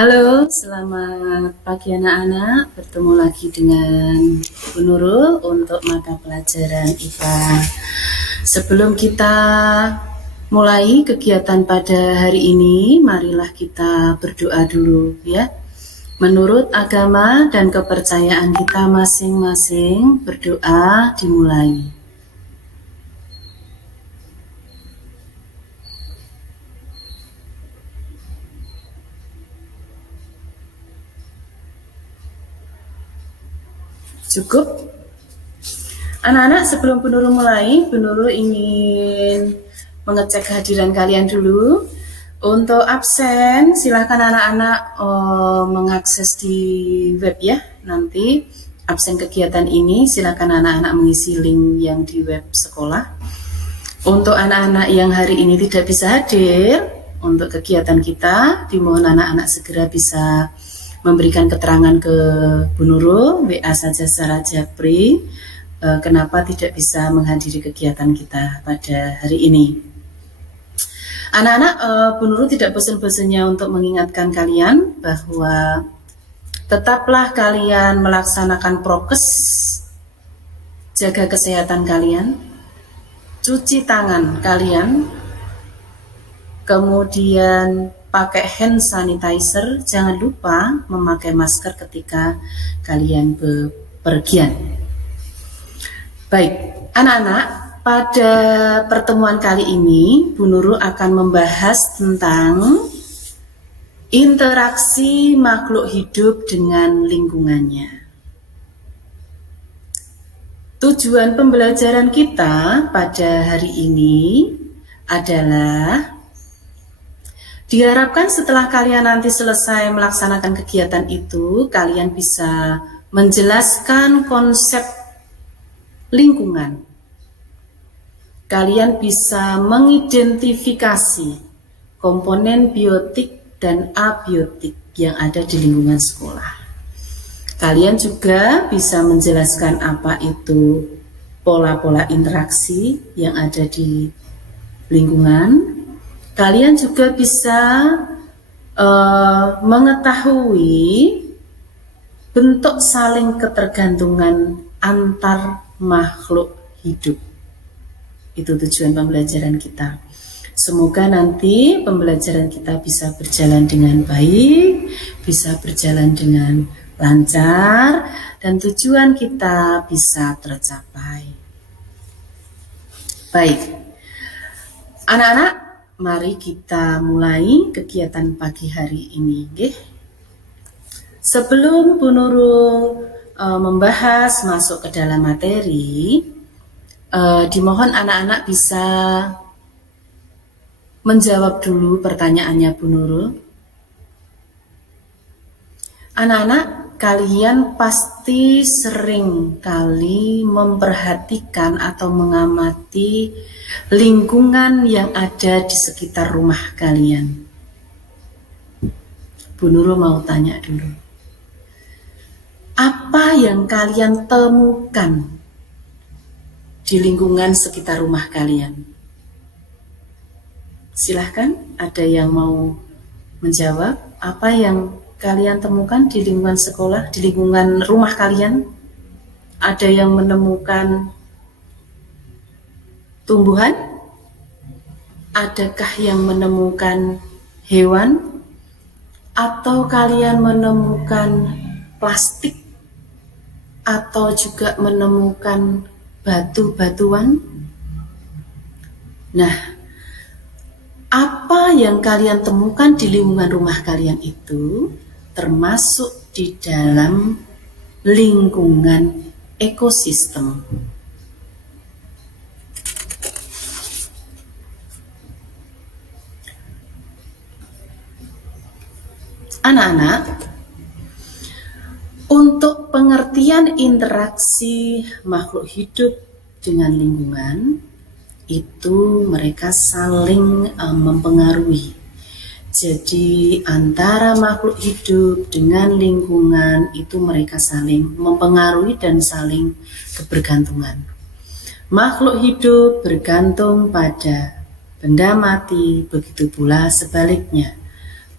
Halo, selamat pagi anak-anak. Bertemu lagi dengan Bu Nurul untuk mata pelajaran IPA. Sebelum kita mulai kegiatan pada hari ini, marilah kita berdoa dulu ya. Menurut agama dan kepercayaan kita masing-masing, berdoa dimulai. Cukup? Anak-anak, sebelum Bu Nurul mulai, Bu Nurul ingin mengecek kehadiran kalian dulu. Untuk absen, silakan anak-anak mengakses di web ya. Nanti absen kegiatan ini silakan anak-anak mengisi link yang di web sekolah. Untuk anak-anak yang hari ini tidak bisa hadir untuk kegiatan kita, dimohon anak-anak segera bisa memberikan keterangan ke Bu Nurul, WA saja secara japri, kenapa tidak bisa menghadiri kegiatan kita pada hari ini. Anak-anak, Bu Nurul tidak bosan-bosannya untuk mengingatkan kalian bahwa tetaplah kalian melaksanakan prokes, jaga kesehatan kalian, cuci tangan kalian, kemudian pakai hand sanitizer, jangan lupa memakai masker ketika kalian bepergian. Baik, anak-anak, pada pertemuan kali ini Bu Nurul akan membahas tentang interaksi makhluk hidup dengan lingkungannya. Tujuan pembelajaran kita pada hari ini adalah diharapkan setelah kalian nanti selesai melaksanakan kegiatan itu, kalian bisa menjelaskan konsep lingkungan. Kalian bisa mengidentifikasi komponen biotik dan abiotik yang ada di lingkungan sekolah. Kalian juga bisa menjelaskan apa itu pola-pola interaksi yang ada di lingkungan. Kalian juga bisa mengetahui bentuk saling ketergantungan antar makhluk hidup. Itu tujuan pembelajaran kita. Semoga nanti pembelajaran kita bisa berjalan dengan baik, bisa berjalan dengan lancar, dan tujuan kita bisa tercapai. Baik, anak-anak, mari kita mulai kegiatan pagi hari ini. Sebelum Bu Nurul membahas masuk ke dalam materi, dimohon anak-anak bisa menjawab dulu pertanyaannya Bu Nurul. Anak-anak, kalian pasti sering kali memperhatikan atau mengamati lingkungan yang ada di sekitar rumah kalian. Bu Nurul mau tanya dulu. Apa yang kalian temukan di lingkungan sekitar rumah kalian? Silahkan, ada yang mau menjawab apa yang kalian temukan di lingkungan sekolah, di lingkungan rumah kalian? Ada yang menemukan tumbuhan? Adakah yang menemukan hewan? Atau kalian menemukan plastik? Atau juga menemukan batu-batuan? Nah, apa yang kalian temukan di lingkungan rumah kalian itu termasuk di dalam lingkungan ekosistem. Anak-anak, untuk pengertian interaksi makhluk hidup dengan lingkungan, itu mereka saling mempengaruhi. Jadi antara makhluk hidup dengan lingkungan itu mereka saling mempengaruhi dan saling kebergantungan. Makhluk hidup bergantung pada benda mati, begitu pula sebaliknya.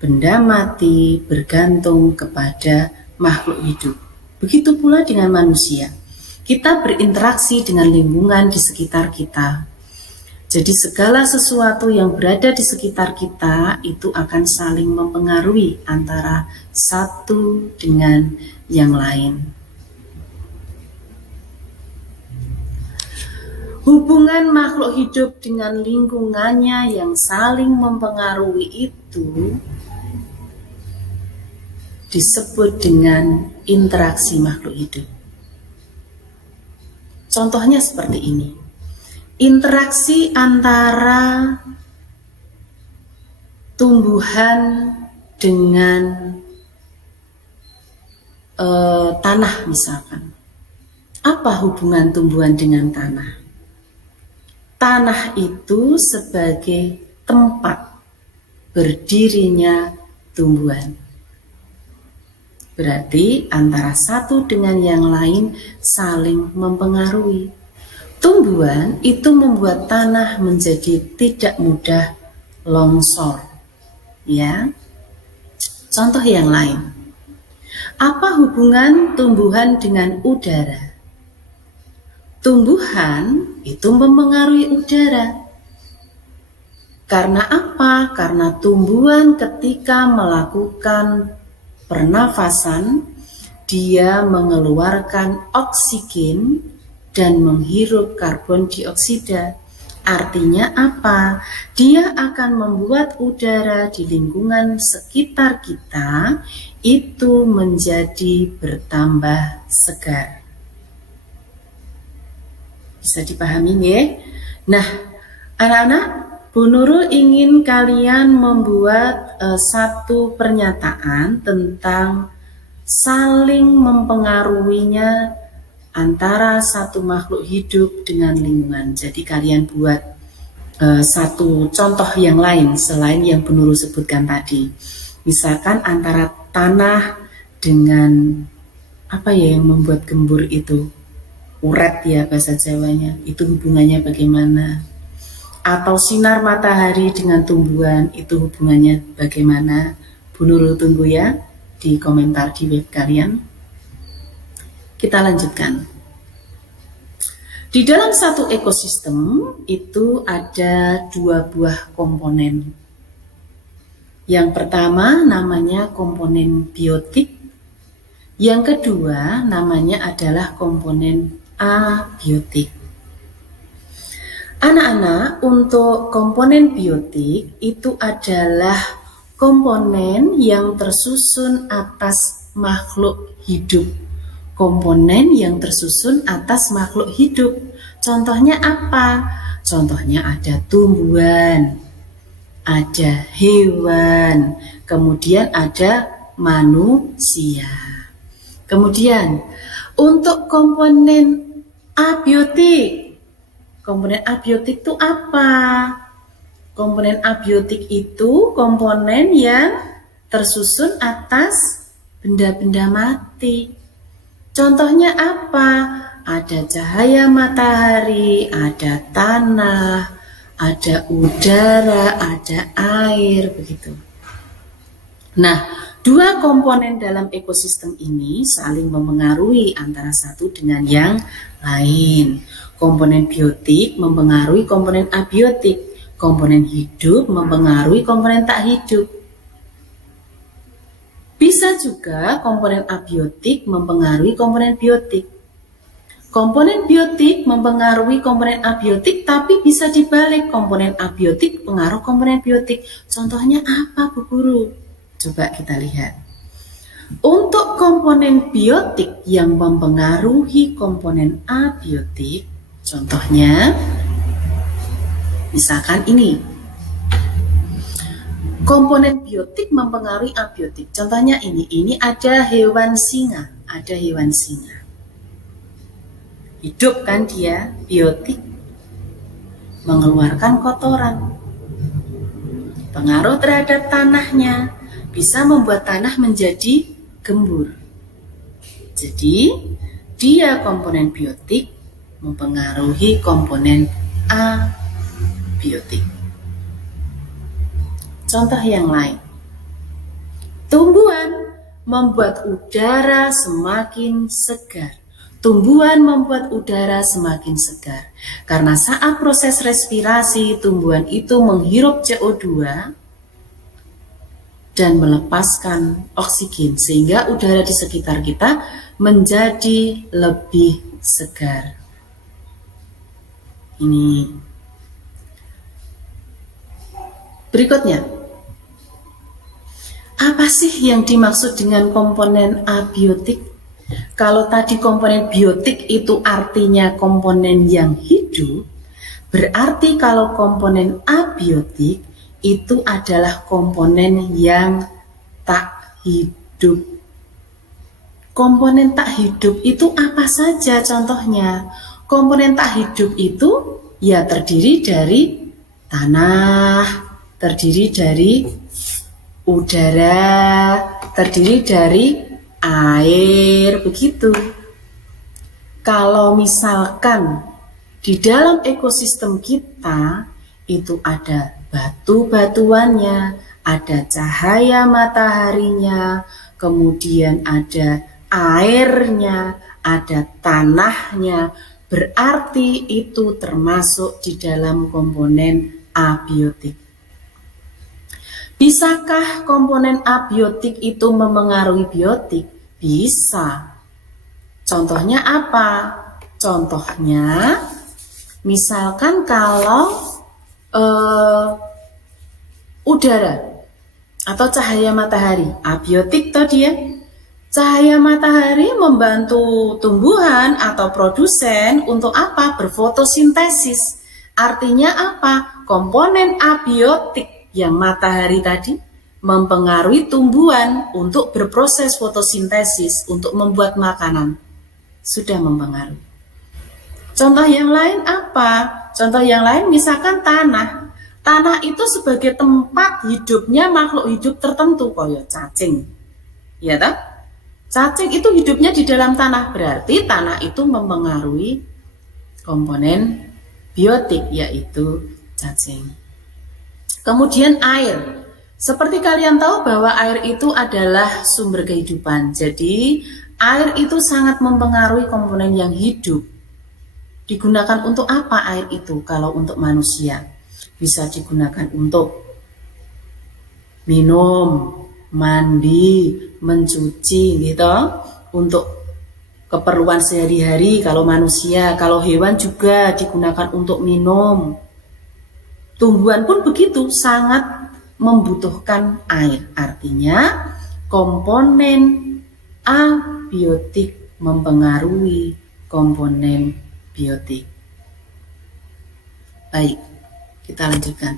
benda mati bergantung kepada makhluk hidup. Begitu pula dengan manusia. Kita berinteraksi dengan lingkungan di sekitar kita. Jadi segala sesuatu yang berada di sekitar kita itu akan saling mempengaruhi antara satu dengan yang lain. Hubungan makhluk hidup dengan lingkungannya yang saling mempengaruhi itu disebut dengan interaksi makhluk hidup. Contohnya seperti ini. Interaksi antara tumbuhan dengan tanah misalkan. Apa hubungan tumbuhan dengan tanah? Tanah itu sebagai tempat berdirinya tumbuhan. Berarti antara satu dengan yang lain saling mempengaruhi. Tumbuhan itu membuat tanah menjadi tidak mudah longsor. Ya. Contoh yang lain. Apa hubungan tumbuhan dengan udara? Tumbuhan itu mempengaruhi udara. Karena apa? Karena tumbuhan ketika melakukan pernafasan, dia mengeluarkan oksigen dan menghirup karbon dioksida. Artinya apa? Dia akan membuat udara di lingkungan sekitar kita itu menjadi bertambah segar. Bisa dipahami ya? Nah, anak-anak, Bu Nurul ingin kalian membuat satu pernyataan tentang saling mempengaruhinya antara satu makhluk hidup dengan lingkungan. Jadi kalian buat satu contoh yang lain selain yang Bu Nurul sebutkan tadi. Misalkan antara tanah dengan apa ya yang membuat gembur itu? Uret ya bahasa Jawanya. Itu hubungannya bagaimana? Atau sinar matahari dengan tumbuhan itu hubungannya bagaimana? Bu Nurul tunggu ya di komentar di web kalian. Kita lanjutkan. Di dalam satu ekosistem itu ada dua buah komponen. Yang pertama namanya komponen biotik. Yang kedua namanya adalah komponen abiotik. Anak-anak, untuk komponen biotik itu adalah komponen yang tersusun atas makhluk hidup. Komponen yang tersusun atas makhluk hidup. Contohnya apa? Contohnya ada tumbuhan, ada hewan, kemudian ada manusia. Kemudian untuk komponen abiotik. Komponen abiotik itu apa? Komponen abiotik itu komponen yang tersusun atas benda-benda mati. Contohnya apa? Ada cahaya matahari, ada tanah, ada udara, ada air, begitu. Nah, dua komponen dalam ekosistem ini saling mempengaruhi antara satu dengan yang lain. Komponen biotik mempengaruhi komponen abiotik, komponen hidup mempengaruhi komponen tak hidup. Bisa juga komponen abiotik mempengaruhi komponen biotik. Komponen biotik mempengaruhi komponen abiotik, tapi bisa dibalik, komponen abiotik pengaruh komponen biotik. Contohnya apa, Bu Guru? Coba kita lihat. Untuk komponen biotik yang mempengaruhi komponen abiotik, contohnya misalkan ini. Komponen biotik mempengaruhi abiotik. Contohnya ini ada hewan singa, Hidup kan dia, biotik, mengeluarkan kotoran. Pengaruh terhadap tanahnya bisa membuat tanah menjadi gembur. Jadi, dia komponen biotik mempengaruhi komponen abiotik. Contoh yang lain. Tumbuhan membuat udara semakin segar. Tumbuhan membuat udara semakin segar. Karena saat proses respirasi, tumbuhan itu menghirup CO2 dan melepaskan oksigen, sehingga udara di sekitar kita menjadi lebih segar. Ini. Berikutnya, apa sih yang dimaksud dengan komponen abiotik? Kalau tadi komponen biotik itu artinya komponen yang hidup, berarti kalau komponen abiotik itu adalah komponen yang tak hidup. Komponen tak hidup itu apa saja contohnya? Komponen tak hidup itu ya terdiri dari tanah, terdiri dari udara, terdiri dari air, begitu. Kalau misalkan di dalam ekosistem kita itu ada batu-batuannya, ada cahaya mataharinya, kemudian ada airnya, ada tanahnya, berarti itu termasuk di dalam komponen abiotik. Bisakah komponen abiotik itu memengaruhi biotik? Bisa. Contohnya apa? Contohnya, misalkan kalau udara atau cahaya matahari, abiotik tadi ya. Cahaya matahari membantu tumbuhan atau produsen untuk apa? Berfotosintesis. Artinya apa? Komponen abiotik yang matahari tadi mempengaruhi tumbuhan untuk berproses fotosintesis untuk membuat makanan. Sudah mempengaruhi. Contoh yang lain apa? Contoh yang lain misalkan tanah. Tanah itu sebagai tempat hidupnya makhluk hidup tertentu, kayak cacing. Ya toh? Cacing itu hidupnya di dalam tanah, berarti tanah itu mempengaruhi komponen biotik, yaitu cacing. Kemudian air. Seperti kalian tahu bahwa air itu adalah sumber kehidupan. Jadi air itu sangat mempengaruhi komponen yang hidup. Digunakan untuk apa air itu? Kalau untuk manusia bisa digunakan untuk minum, mandi, mencuci gitu, untuk keperluan sehari-hari kalau manusia. Kalau hewan juga digunakan untuk minum. Tumbuhan pun begitu, sangat membutuhkan air. Artinya komponen abiotik mempengaruhi komponen biotik. Baik, kita lanjutkan.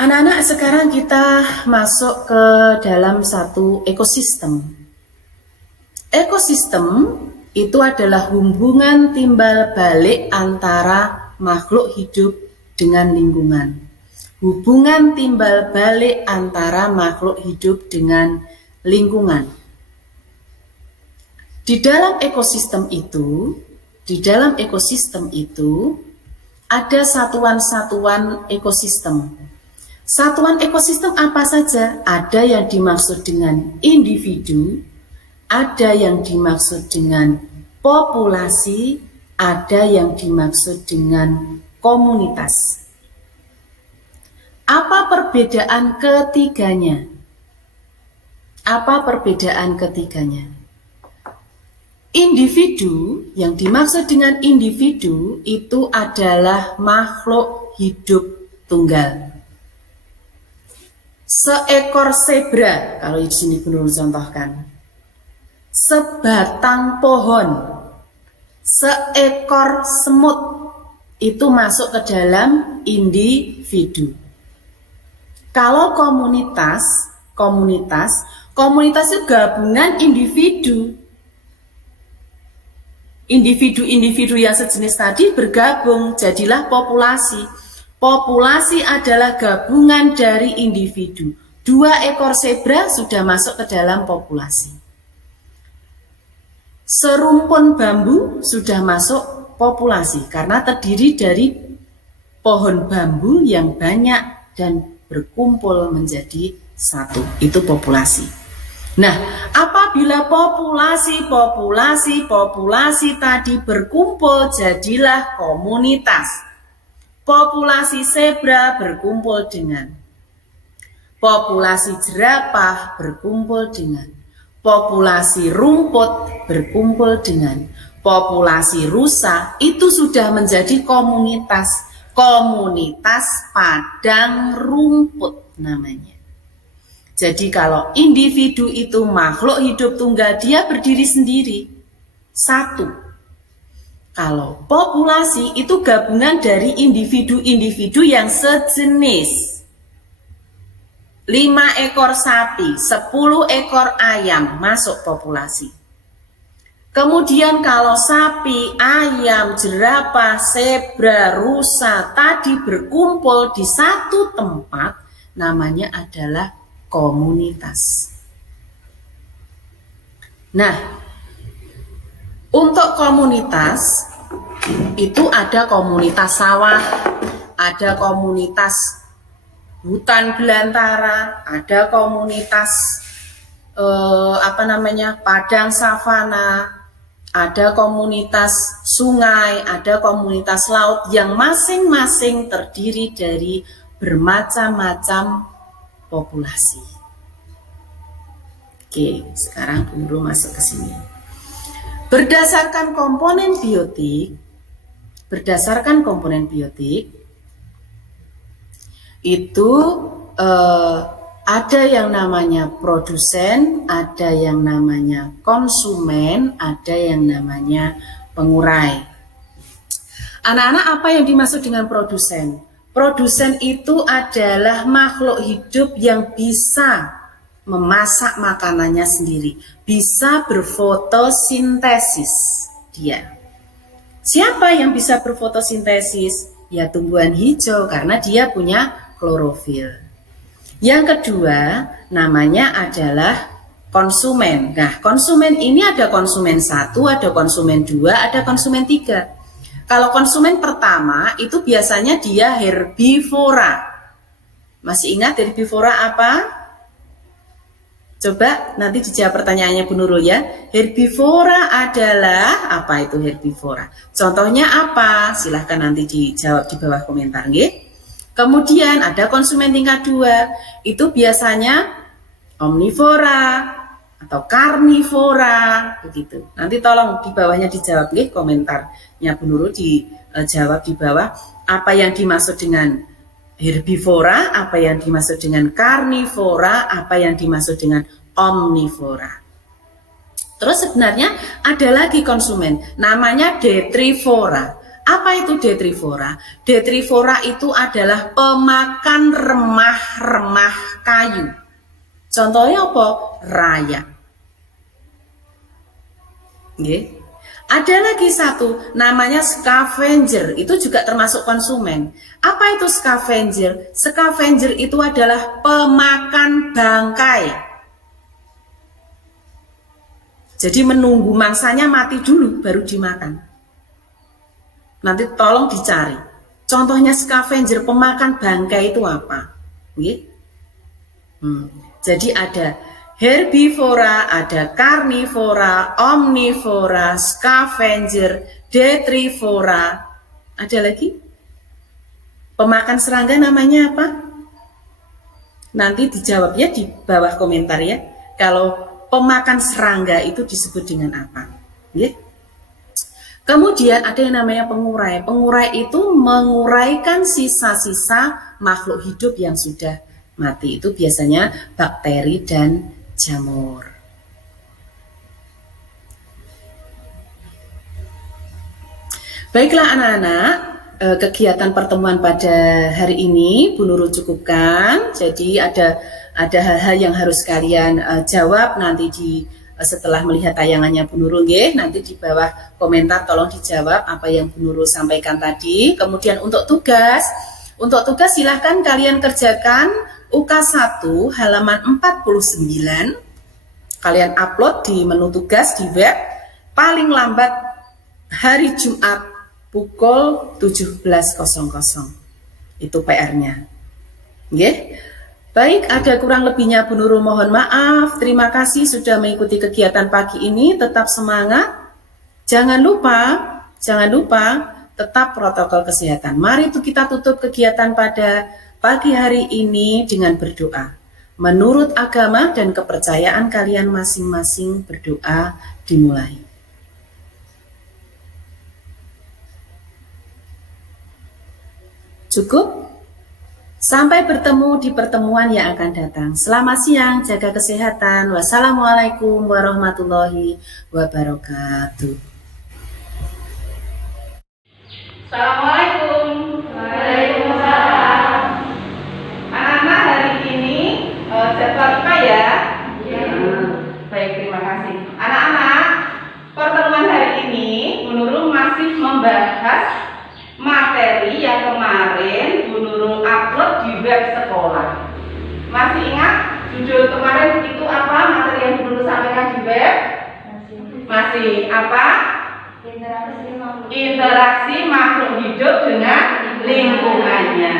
Anak-anak, sekarang kita masuk ke dalam satu ekosistem. Ekosistem itu adalah hubungan timbal balik antara makhluk hidup dengan lingkungan. Hubungan timbal balik antara makhluk hidup dengan lingkungan. Di dalam ekosistem itu ada satuan-satuan ekosistem. Satuan ekosistem apa saja? Ada yang dimaksud dengan individu, ada yang dimaksud dengan populasi, ada yang dimaksud dengan komunitas. Apa perbedaan ketiganya? Individu, yang dimaksud dengan individu itu adalah makhluk hidup tunggal. Seekor zebra, kalau di sini Guru contohkan. Sebatang pohon, seekor semut, itu masuk ke dalam individu. Kalau komunitas itu gabungan individu. Individu-individu yang sejenis tadi bergabung, jadilah populasi. Populasi adalah gabungan dari individu. 2 ekor zebra sudah masuk ke dalam populasi. Serumpun bambu sudah masuk populasi karena terdiri dari pohon bambu yang banyak dan berkumpul menjadi satu. Itu populasi. Nah, apabila populasi tadi berkumpul, jadilah komunitas. Populasi zebra berkumpul dengan populasi jerapah, berkumpul dengan populasi rumput, berkumpul dengan populasi rusa. Itu sudah menjadi komunitas. Komunitas padang rumput namanya. Jadi kalau individu itu makhluk hidup tunggal, dia berdiri sendiri, satu. Kalau populasi itu gabungan dari individu-individu yang sejenis. 5 ekor sapi, 10 ekor ayam masuk populasi. Kemudian kalau sapi, ayam, jerapah, zebra, rusa tadi berkumpul di satu tempat, namanya adalah komunitas. Nah, untuk komunitas itu ada komunitas sawah, ada komunitas hutan belantara, ada komunitas padang savana, ada komunitas sungai, ada komunitas laut yang masing-masing terdiri dari bermacam-macam populasi. Oke, sekarang guru masuk ke sini. Berdasarkan komponen biotik, itu ada yang namanya produsen, ada yang namanya konsumen, ada yang namanya pengurai. Anak-anak, apa yang dimaksud dengan produsen? Produsen itu adalah makhluk hidup yang bisa memasak makanannya sendiri, bisa berfotosintesis dia. Siapa yang bisa berfotosintesis? Ya tumbuhan hijau, karena dia punya klorofil. Yang kedua, namanya adalah konsumen. Nah, konsumen ini ada konsumen 1, ada konsumen 2, ada konsumen 3. Kalau konsumen pertama itu biasanya dia herbivora. Masih ingat herbivora apa? Coba nanti dijawab pertanyaannya Bu Nurul ya. Herbivora adalah apa itu herbivora? Contohnya apa? Silahkan nanti dijawab di bawah komentar, nggih. Kemudian ada konsumen tingkat 2, itu biasanya omnivora atau karnivora, begitu. Nanti tolong di bawahnya dijawab nih komentarnya Bu Nurul, dijawab di bawah apa yang dimaksud dengan herbivora, apa yang dimaksud dengan karnivora, apa yang dimaksud dengan omnivora. Terus sebenarnya ada lagi konsumen, namanya detrivora. Apa itu detrivora? Detrivora itu adalah pemakan remah-remah kayu. Contohnya apa? Raya. Okay. Ada lagi satu, namanya scavenger. Itu juga termasuk konsumen. Apa itu scavenger? Scavenger itu adalah pemakan bangkai. Jadi menunggu mangsanya mati dulu baru dimakan. Nanti tolong dicari. Contohnya scavenger, pemakan bangkai itu apa? Jadi ada herbivora, ada karnivora, omnivora, scavenger, detrivora. Ada lagi? Pemakan serangga namanya apa? Nanti dijawab ya di bawah komentar ya. Kalau pemakan serangga itu disebut dengan apa? Kemudian ada yang namanya pengurai. Pengurai itu menguraikan sisa-sisa makhluk hidup yang sudah mati. Itu biasanya bakteri dan jamur. Baiklah anak-anak, kegiatan pertemuan pada hari ini Bu Nurul cukupkan. Jadi ada hal-hal yang harus kalian jawab nanti setelah melihat tayangannya Bu Nurul, nanti di bawah komentar tolong dijawab apa yang Bu Nurul sampaikan tadi. Kemudian untuk tugas silahkan kalian kerjakan UK 1 halaman 49. Kalian upload di menu tugas di web paling lambat hari Jumat pukul 17.00. Itu PR-nya. Nggih. Baik, ada kurang lebihnya Bu Nurul mohon maaf. Terima kasih sudah mengikuti kegiatan pagi ini. Tetap semangat. Jangan lupa tetap protokol kesehatan. Mari kita tutup kegiatan pada pagi hari ini dengan berdoa. Menurut agama dan kepercayaan kalian masing-masing, berdoa dimulai. Cukup? Sampai bertemu di pertemuan yang akan datang. Selamat siang, jaga kesehatan. Wassalamualaikum warahmatullahi wabarakatuh. Assalamualaikum. Waalaikumsalam. Anak-anak hari ini jadwal IPA ya? Iya. Baik, terima kasih. Anak-anak, pertemuan hari ini Bu Nurul masih membahas materi yang kemarin Bu Nurul upload di web sekolah. Masih ingat judul kemarin itu apa? Materi yang Bu Nurul sampaikan di web? Masih apa? Interaksi makhluk hidup dengan lingkungannya.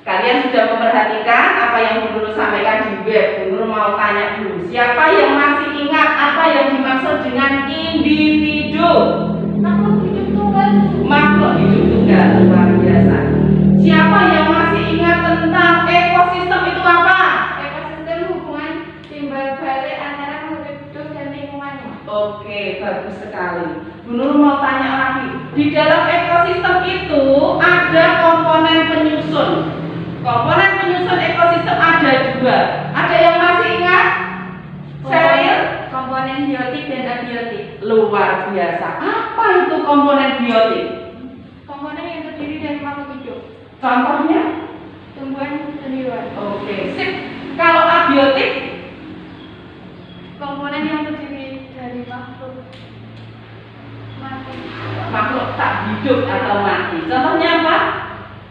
Kalian sudah memperhatikan apa yang Bu Nurul sampaikan di web. Bu Nurul mau tanya dulu, siapa yang masih ingat apa yang dimaksud dengan individu? Makhluk hidup tunggal, luar biasa. Siapa yang masih ingat tentang ekosistem itu apa? Ekosistem hubungan timbal balik antara makhluk hidup dan lingkungannya. Oke, bagus sekali. Bu Nurul mau tanya lagi. Di dalam ekosistem itu ada komponen penyusun. Komponen penyusun ekosistem ada dua. Ada yang masih ingat? Sheryl? Komponen biotik dan abiotik. Luar biasa. Apa itu komponen biotik? Komponen yang terdiri dari makhluk hidup. Contohnya? Tumbuhan dan hewan. Oke, sip. Kalau abiotik? Komponen yang terdiri dari makhluk mati. Makhluk tak hidup atau mati. Contohnya apa?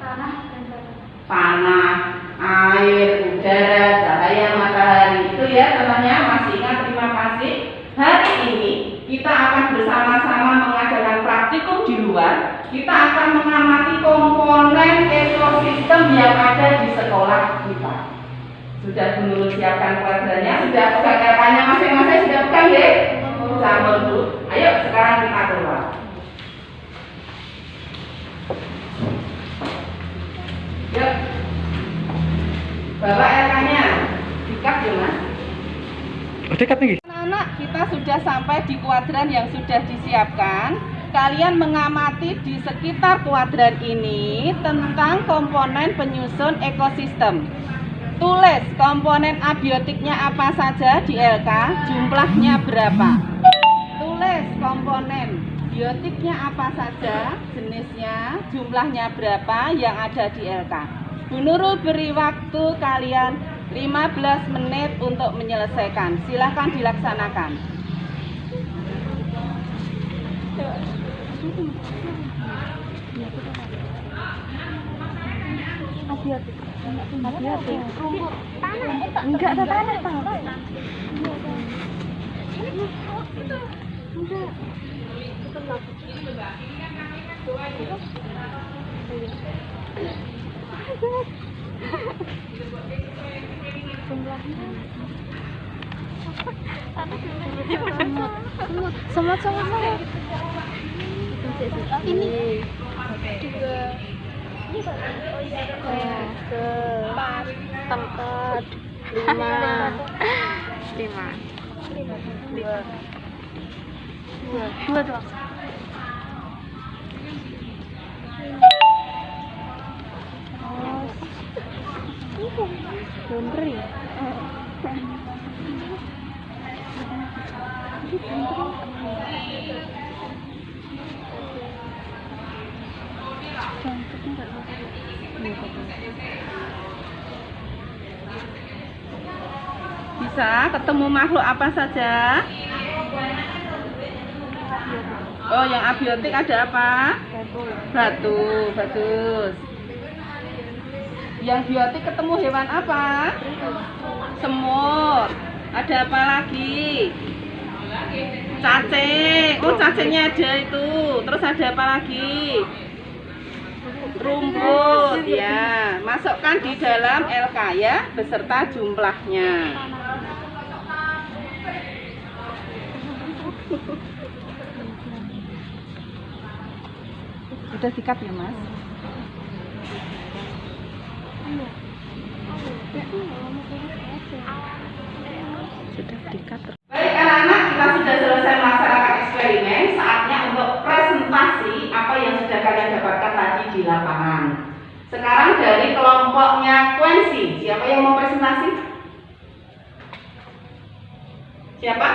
Tanah dan batu. Panah, air, udara, cahaya matahari. Itu ya contohnya. Masih ingat? Terima kasih. Hari ini kita akan bersama-sama mengadakan praktikum di luar. Kita akan mengamati komponen ekosistem yang ada di sekolah kita. Sudah dulu siapkan kuadrannya, sudah pegang RK-nya masing-masing, sudah pegang ya? Campur dulu. Ayo sekarang kita keluar. Yuk. Bawa RK-nya. Dikat ya Mas? Dekat nih. Anak-anak, kita sudah sampai di kuadran yang sudah disiapkan. Kalian mengamati di sekitar kuadran ini tentang komponen penyusun ekosistem. Tulis komponen abiotiknya apa saja di LK, jumlahnya berapa. Tulis komponen biotiknya apa saja, jenisnya, jumlahnya berapa yang ada di LK. Bu Nurul beri waktu kalian 15 menit untuk menyelesaikan. Silahkan dilaksanakan. Enggak ada tanah. Semut. Ini juga. Empat, lima, dua doang. Laundry. Bisa ketemu makhluk apa saja? Oh, yang abiotik ada apa? Batu, bagus. Yang biotik ketemu hewan apa? Semut. Ada apa lagi? Cacing. Oh, cacingnya ada itu. Terus ada apa lagi? rumput ya. Masukkan di dalam LK ya beserta jumlahnya. Sudah sikat ya Mas? Sudah sikat. Baik anak-anak, kita sudah selesai melaksanakan eksperimen. Saatnya untuk presentasi apa yang sudah kalian dapatkan tadi di lapangan. Sekarang dari kelompoknya Quency, siapa yang mau presentasi? Siapa?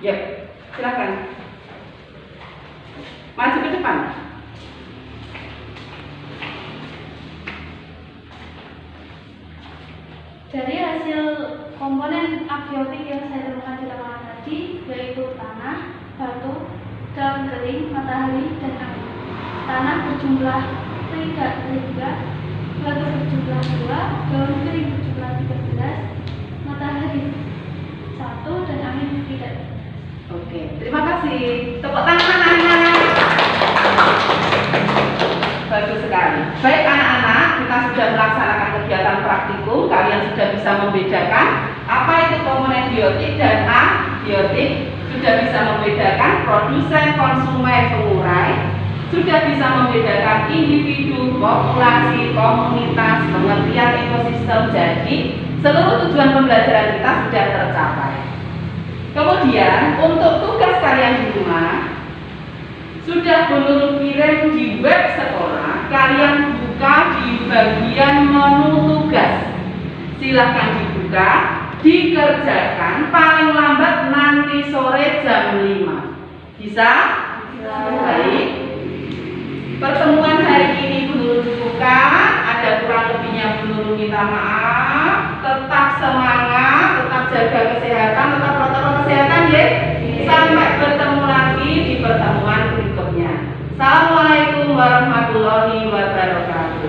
Yep, silakan. Maju ke depan. Dari hasil komponen abiotik yang saya temukan di lapangan tadi, yaitu tanah, batu, daun kering, matahari, dan angin. Tanah berjumlah 3, batu berjumlah 2, daun kering berjumlah 13, matahari 1, dan angin tidak. Oke, terima kasih. Tepuk tangan anak-anak. Bagus sekali. Baik anak-anak, kita sudah melaksanakan kegiatan praktikum. Kalian sudah bisa membedakan apa itu komponen biotik dan abiotik. Sudah bisa membedakan produsen, konsumen, pengurai. Sudah bisa membedakan individu, populasi, komunitas, pengertian ekosistem. Jadi, seluruh tujuan pembelajaran kita sudah tercapai. Kemudian, untuk tugas kalian di rumah, sudah belum kirim di web sekolah, kalian buka di bagian menu tugas. Silahkan dibuka, dikerjakan paling lambat nanti sore jam 5. Bisa? Baik. Pertemuan hari ini belum dibuka, ada kurang lebihnya belum minta maaf. Tetap semangat, tetap jaga kesehatan, tetap protokol kesehatan ya. Sampai bertemu lagi di pertemuan berikutnya. Assalamualaikum warahmatullahi wabarakatuh.